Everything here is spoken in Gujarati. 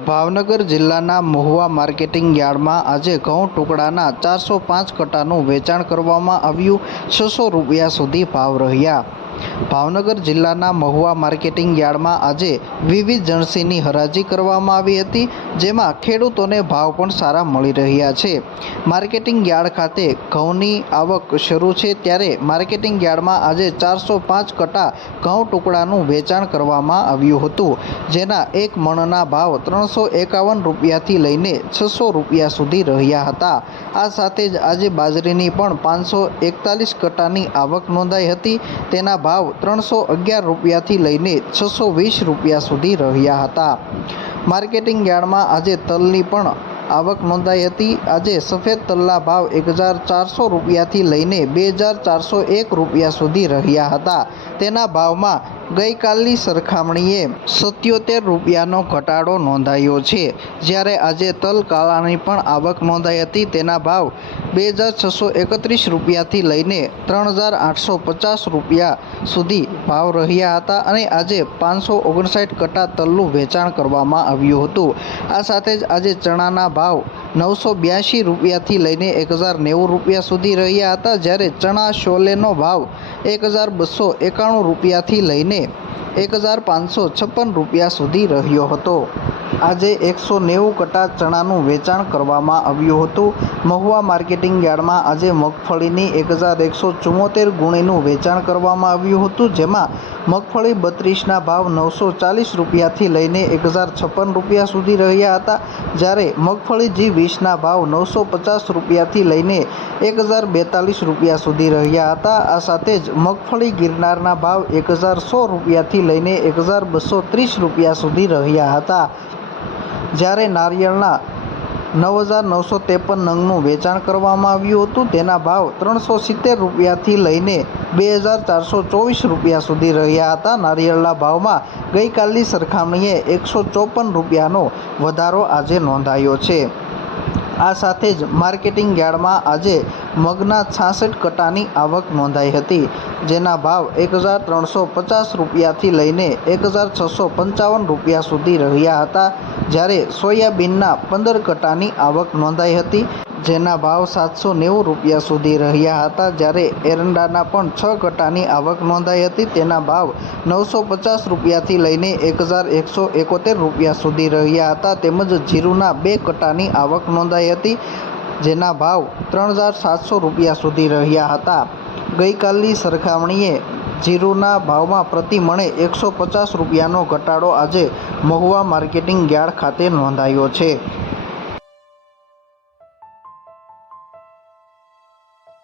ભાવનગર જિલ્લાના મહુવા માર્કેટિંગ યાર્ડમાં આજે ઘઉં ટુકડાના 405 કટ્ટાનું વેચાણ કરવામાં આવ્યું। 600 રૂપિયા સુધી ભાવ રહ્યા। ભાવનગર જિલ્લાના મહુવા માર્કેટિંગ યાર્ડમાં આજે વિવિધ જણસીની હરાજી કરવામાં આવી હતી, જેમાં ખેડૂતોને ભાવ પણ સારા મળી રહ્યા છે। માર્કેટિંગ યાર્ડ ખાતે ઘઉંની આવક શરૂ છે, ત્યારે માર્કેટિંગ યાર્ડમાં આજે 405 કટ્ટા ઘઉં ટુકડાનું વેચાણ કરવામાં આવ્યું હતું, જેના એક મણના ભાવ 351 રૂપિયાથી લઈને 600 રૂપિયા સુધી રહ્યા હતા। આ સાથે જ આજે બાજરીની પણ 541 કટ્ટાની આવક નોંધાઈ હતી, તેના ભાવ 311 રૂપિયાથી લઈને 620 રૂપિયા સુધી રહ્યા હતા। માર્કેટિંગ યાર્ડમાં આજે તલની પણ આવક નોંધાઈ હતી। આજે સફેદ તલના ભાવ 1400 રૂપિયાથી લઈને 2401 રૂપિયા સુધી રહ્યા હતા। તેના ભાવમાં ગઈકાલની સરખામણીએ 77 રૂપિયાનો ઘટાડો નોંધાયો છે, જ્યારે આજે તલ કાળાની પણ આવક નોંધાઈ હતી। તેના ભાવ 2631 રૂપિયાથી લઈને 3850 રૂપિયા સુધી ભાવ રહ્યા હતા અને આજે 559 કટ્ટા તલનું વેચાણ કરવામાં આવ્યું હતું। આ સાથે જ આજે ચણાના ભાવ 982 રૂપિયાથી લઈને 1090 રૂપિયા સુધી રહ્યા હતા, જ્યારે ચણા શોલેનો ભાવ 1291 રૂપિયાથી લઈને 1556 રૂપિયા સુધી રહ્યો હતો। આજે 190 કટ્ટા ચણાનું વેચાણ કરવામાં આવ્યું હતું। મહુવા માર્કેટિંગ યાર્ડમાં આજે મગફળીની 1174 ગુણીનું વેચાણ કરવામાં આવ્યું હતું, જેમાં મગફળી 32ના ભાવ 940 રૂપિયાથી લઈને 1056 રૂપિયા સુધી રહ્યા હતા, જ્યારે મગફળી G20ના ભાવ 950 રૂપિયાથી લઈને 1042 રૂપિયા સુધી રહ્યા હતા। આ સાથે જ મગફળી ગિરનારના ભાવ 10100 રૂપિયાથી લઈને 1230 રૂપિયા સુધી રહ્યા હતા, જ્યારે નારિયેળના 9953 નંગનું વેચાણ કરવામાં આવ્યું હતું, તેના ભાવ 370 રૂપિયાથી લઈને 2424 રૂપિયા સુધી રહ્યા હતા। નારિયેળના ભાવમાં ગઈકાલની સરખામણીએ 154 રૂપિયાનો વધારો આજે નોંધાયો છે। આ સાથે જ માર્કેટિંગ યાર્ડમાં આજે મગના 66 કટ્ટાની આવક નોંધાઈ હતી, જેના ભાવ 1350 રૂપિયાથી લઈને 1655 રૂપિયા સુધી રહ્યા હતા, જ્યારે સોયાબીનના 15 કટ્ટાની આવક નોંધાઈ હતી, જેના ભાવ 790 રૂપિયા સુધી રહ્યા હતા, જ્યારે એરંડાના પણ 6 કટ્ટાની આવક નોંધાઈ હતી, તેના ભાવ 950 રૂપિયાથી લઈને 1171 રૂપિયા સુધી રહ્યા હતા, તેમજ જીરુના 2 કટ્ટાની આવક નોંધાઈ હતી, જેના ભાવ 3700 રૂપિયા સુધી રહ્યા હતા। ગઈકાલની સરખામણીએ જીરુના ભાવમાં પ્રતિ મણે 150 રૂપિયાનો ઘટાડો આજે મહુવા માર્કેટિંગ યાર્ડ ખાતે નોંધાયો છે।